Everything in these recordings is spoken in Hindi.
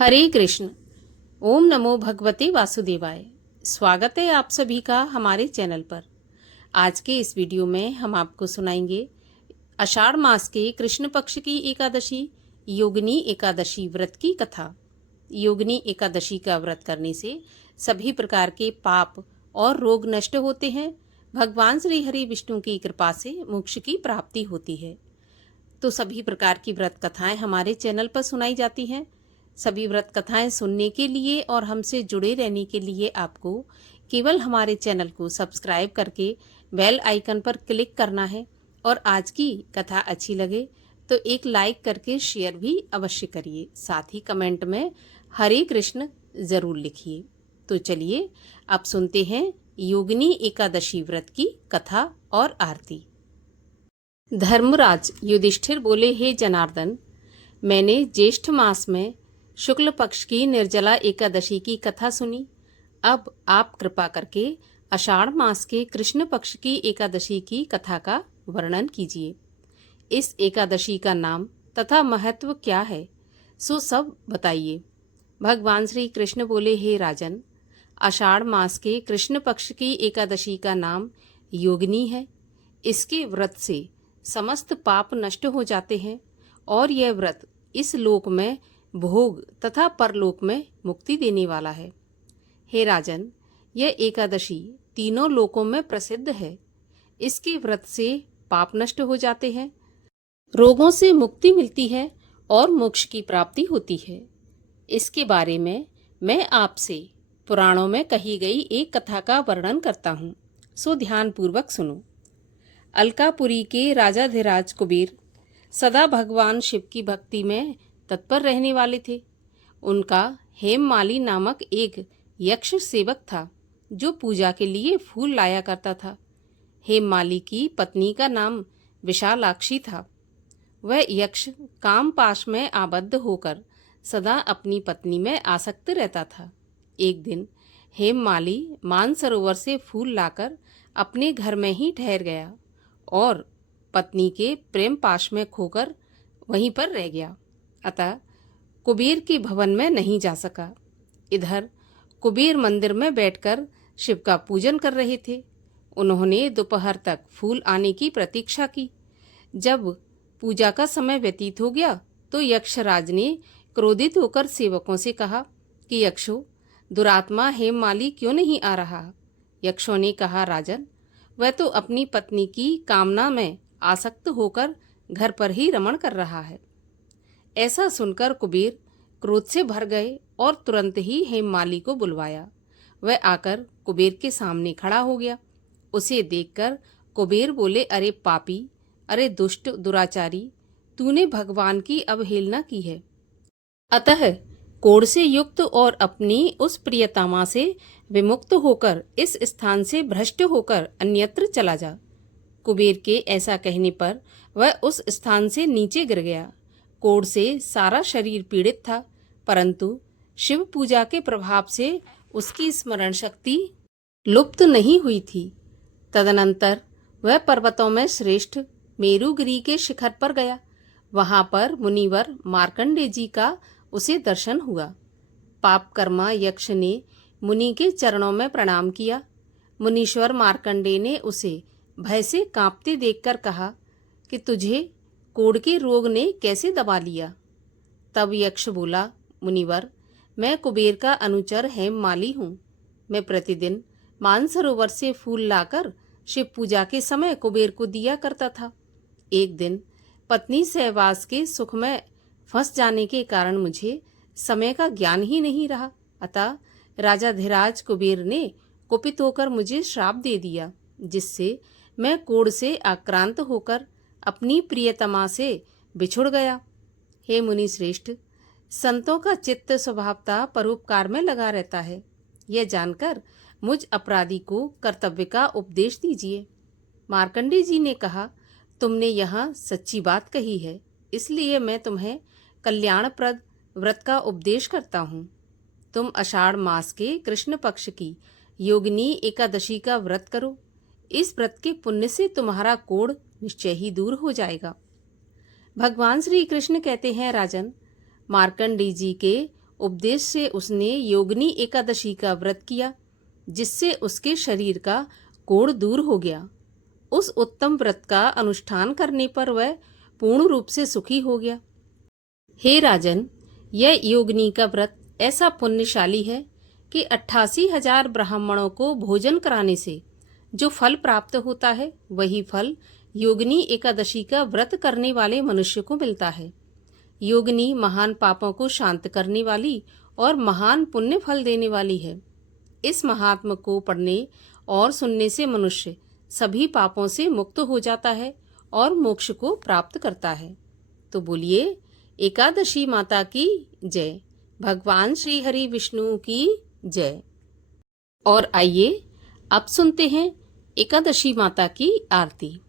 हरे कृष्ण। ओम नमो भगवते वासुदेवाय। स्वागत है आप सभी का हमारे चैनल पर। आज के इस वीडियो में हम आपको सुनाएंगे आषाढ़ मास के कृष्ण पक्ष की एकादशी योगिनी एकादशी व्रत की कथा। योगिनी एकादशी का व्रत करने से सभी प्रकार के पाप और रोग नष्ट होते हैं। भगवान श्री हरि विष्णु की कृपा से मोक्ष की प्राप्ति होती है। तो सभी प्रकार की व्रत कथाएं हमारे चैनल पर सुनाई जाती हैं। सभी व्रत कथाएं सुनने के लिए और हमसे जुड़े रहने के लिए आपको केवल हमारे चैनल को सब्सक्राइब करके बेल आइकन पर क्लिक करना है और आज की कथा अच्छी लगे तो एक लाइक करके शेयर भी अवश्य करिए। साथ ही कमेंट में हरे कृष्ण जरूर लिखिए। तो चलिए अब सुनते हैं योगिनी एकादशी व्रत की कथा और आरती। धर्मराज युधिष्ठिर बोले, हे जनार्दन, मैंने ज्येष्ठ मास में शुक्ल पक्ष की निर्जला एकादशी की कथा सुनी। अब आप कृपा करके आषाढ़ मास के कृष्ण पक्ष की एकादशी की कथा का वर्णन कीजिए। इस एकादशी का नाम तथा महत्व क्या है, सो सब बताइए। भगवान श्री कृष्ण बोले, हे राजन, आषाढ़ मास के कृष्ण पक्ष की एकादशी का नाम योगिनी है। इसके व्रत से समस्त पाप नष्ट हो जाते हैं और यह व्रत इस लोक में भोग तथा परलोक में मुक्ति देने वाला है। हे राजन, यह एकादशी तीनों लोकों में प्रसिद्ध है। इसके व्रत से पाप नष्ट हो जाते हैं, रोगों से मुक्ति मिलती है और मोक्ष की प्राप्ति होती है। इसके बारे में मैं आपसे पुराणों में कही गई एक कथा का वर्णन करता हूँ, सो ध्यान पूर्वक सुनो। अलकापुरी के राजाधिराज कुबेर सदा भगवान शिव की भक्ति में तत्पर रहने वाले थे। उनका हेममाली नामक एक यक्ष सेवक था जो पूजा के लिए फूल लाया करता था। हेममाली की पत्नी का नाम विशालाक्षी था। वह यक्ष काम पाश में आबद्ध होकर सदा अपनी पत्नी में आसक्त रहता था। एक दिन हेममाली मानसरोवर से फूल लाकर अपने घर में ही ठहर गया और पत्नी के प्रेम पाश में खोकर वहीं पर रह गया। अतः कुबेर के भवन में नहीं जा सका। इधर कुबेर मंदिर में बैठकर शिव का पूजन कर रहे थे। उन्होंने दोपहर तक फूल आने की प्रतीक्षा की। जब पूजा का समय व्यतीत हो गया तो यक्षराज ने क्रोधित होकर सेवकों से कहा कि यक्षों, दुरात्मा हेममाली क्यों नहीं आ रहा? यक्षों ने कहा, राजन, वह तो अपनी पत्नी की कामना में आसक्त होकर घर पर ही रमण कर रहा है। ऐसा सुनकर कुबेर क्रोध से भर गए और तुरंत ही हेममाली को बुलवाया। वह आकर कुबेर के सामने खड़ा हो गया। उसे देखकर कुबेर बोले, अरे पापी, अरे दुष्ट दुराचारी, तूने भगवान की अवहेलना की है। अतः कोढ़ से युक्त और अपनी उस प्रियतमा से विमुक्त होकर इस स्थान से भ्रष्ट होकर अन्यत्र चला जा। कुबेर के ऐसा कहने पर वह उस स्थान से नीचे गिर गया। कोढ़ से सारा शरीर पीड़ित था, परंतु शिव पूजा के प्रभाव से उसकी स्मरण शक्ति लुप्त नहीं हुई थी। तदनंतर वह पर्वतों में श्रेष्ठ मेरुगिरी के शिखर पर गया। वहां पर मुनिवर मार्कंडेय जी का उसे दर्शन हुआ। पापकर्मा यक्ष ने मुनि के चरणों में प्रणाम किया। मुनीश्वर मार्कंडेय ने उसे भय से कांपते देखकर कहा कि तुझे कोढ़ के रोग ने कैसे दबा लिया? तब यक्ष बोला, मुनिवर, मैं कुबेर का अनुचर हेममाली हूँ। मैं प्रतिदिन मानसरोवर से फूल लाकर शिव पूजा के समय कुबेर को दिया करता था। एक दिन पत्नी सहवास के सुख में फंस जाने के कारण मुझे समय का ज्ञान ही नहीं रहा। अतः राजाधिराज कुबेर ने कुपित होकर मुझे श्राप दे दिया, जिससे मैं कोढ़ से आक्रांत होकर अपनी प्रियतमा से बिछुड़ गया। हे मुनि श्रेष्ठ, संतों का चित्त स्वभावतः परोपकार में लगा रहता है। यह जानकर मुझ अपराधी को कर्तव्य का उपदेश दीजिए। मार्कंडेय जी ने कहा, तुमने यहाँ सच्ची बात कही है, इसलिए मैं तुम्हें कल्याणप्रद व्रत का उपदेश करता हूँ। तुम आषाढ़ मास के कृष्ण पक्ष की योगिनी एकादशी का व्रत करो। इस व्रत के पुण्य से तुम्हारा कोढ़ निश्चय ही दूर हो जाएगा। भगवान श्री कृष्ण कहते हैं, राजन, मार्कंडेय जी के उपदेश से उसने योगिनी एकादशी का व्रत किया, जिससे उसके शरीर का कोढ़ दूर हो गया। उस उत्तम व्रत का अनुष्ठान करने पर वह पूर्ण रूप से सुखी हो गया। हे राजन, यह योगिनी का व्रत ऐसा पुण्यशाली है कि 88,000 ब्राह्मणों को भोजन कराने से जो फल प्राप्त होता है, वही फल योगिनी एकादशी का व्रत करने वाले मनुष्य को मिलता है। योगिनी महान पापों को शांत करने वाली और महान पुण्य फल देने वाली है। इस महात्म को पढ़ने और सुनने से मनुष्य सभी पापों से मुक्त हो जाता है और मोक्ष को प्राप्त करता है। तो बोलिए एकादशी माता की जय, भगवान श्री हरि विष्णु की जय। और आइए अब सुनते हैं एकादशी माता की आरती।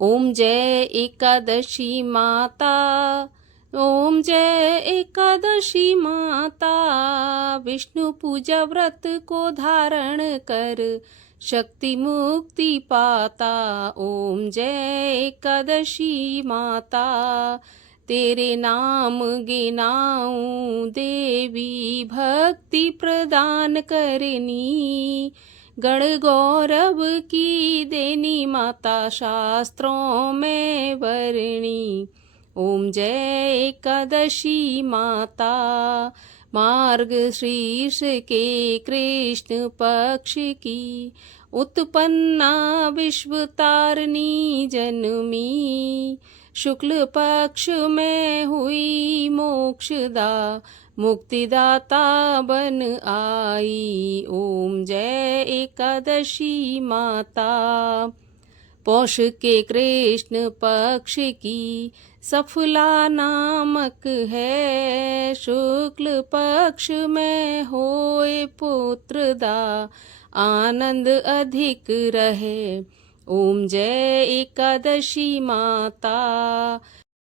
ओम जय एकादशी माता, ओम जय एकादशी माता, विष्णु पूजा व्रत को धारण कर शक्ति मुक्ति पाता। ओम जय एकादशी माता, तेरे नाम गिनाऊं देवी, भक्ति प्रदान करनी, गण गौरव की देनी माता, शास्त्रों में वर्णी। ओम जय एकादशी माता, मार्ग शीर्ष के कृष्ण पक्ष की उत्पन्ना विश्व तारणी जन्मी, शुक्ल पक्ष में हुई मोक्षदा, मुक्तिदाता बन आई। ओम जय एकादशी माता, पौष के कृष्ण पक्ष की सफला नामक है, शुक्ल पक्ष में होए पुत्रदा, आनंद अधिक रहे। ओम जय एकादशी माता,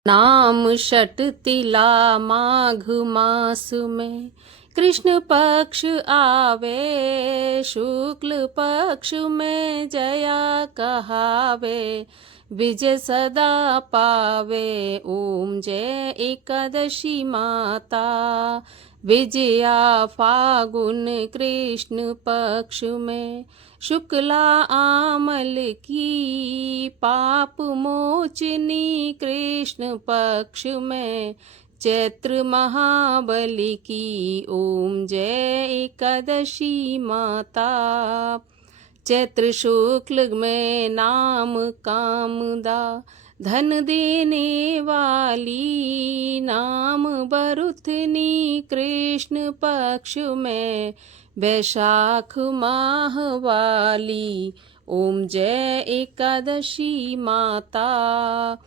नाम षट तिला माघ मास में कृष्ण पक्ष आवे, शुक्ल पक्ष में जया कहावे, विजय सदा पावे। ओम जय एकादशी माता, विजया फागुन कृष्ण पक्ष में, शुक्ला आमल की पाप मोचनी कृष्ण पक्ष में, चैत्र महाबली की। ओम जय एकादशी माता, चैत्र शुक्ल में नाम कामदा, धन देने वाली, नाम बरुथनी कृष्ण पक्ष में, वैशाख माह वाली। ओम जय एकादशी माता,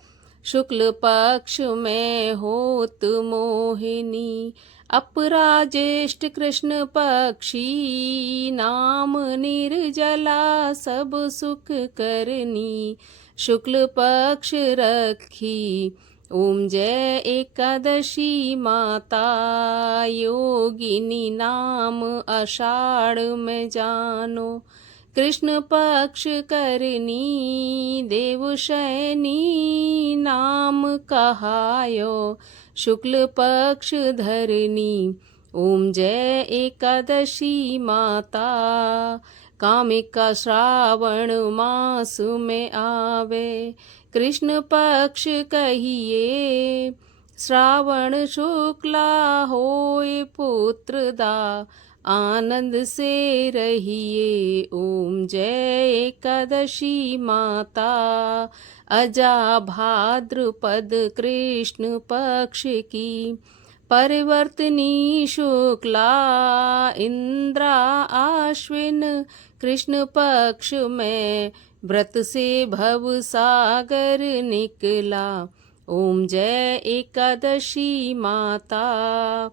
शुक्ल पक्ष में होत मोहिनी, अपरा ज्येष्ठ कृष्ण पक्षी, नाम निर्जला सब सुख करनी, शुक्ल पक्ष रखी। ओम जय एकादशी माता, योगिनी नाम आषाढ़ में जानो, कृष्ण पक्ष करनी, देवशयनी नाम कहायो, शुक्ल पक्ष धरनी। ओम जय एकादशी माता, कामिका श्रावण मास में आवे, कृष्ण पक्ष कहिए, श्रावण शुक्ला होए पुत्रदा, आनंद से रहिए। ओम जय एकादशी माता, अजा भाद्रपद कृष्ण पक्ष की, परिवर्तनी शुक्ला, इंद्रा आश्विन कृष्ण पक्ष में, व्रत से भव सागर निकला। ओम जय एकादशी माता,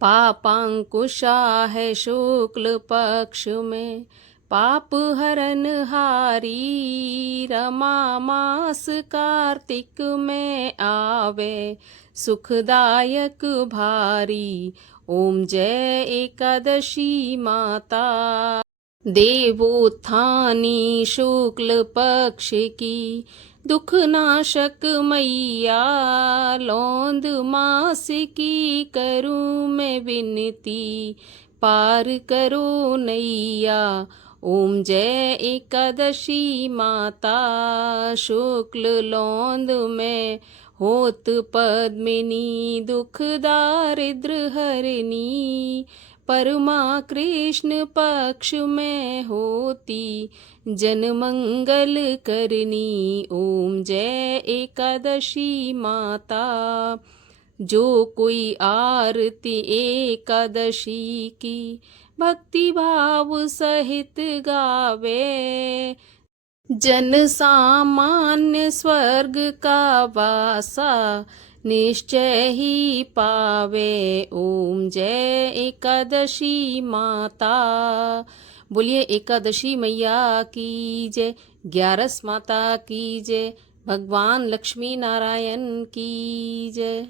पापांकुशा है शुक्ल पक्ष में, पाप हरन हारी, रमा मास कार्तिक में आवे, सुखदायक भारी। ओम जय एकादशी माता, देवोत्थानी शुक्ल पक्ष की, दुख नाशक मैया लौंद मास की करूं मैं विनती, पार करो नैया। ओम जय एकादशी माता, शुक्ल लौंद में होत पद्मिनी, दुख दारिद्र हरनी, परमा कृष्ण पक्ष में होती, जन मंगल करनी। ओम जय एकादशी माता। जो कोई आरती एकादशी की भक्ति भाव सहित गावे, जन सामान्य स्वर्ग का वासा निश्चय ही पावे। ओम जय एकादशी माता। बोलिए एकादशी मैया की जय, ग्यारस माता की जय, भगवान लक्ष्मी नारायण की जय।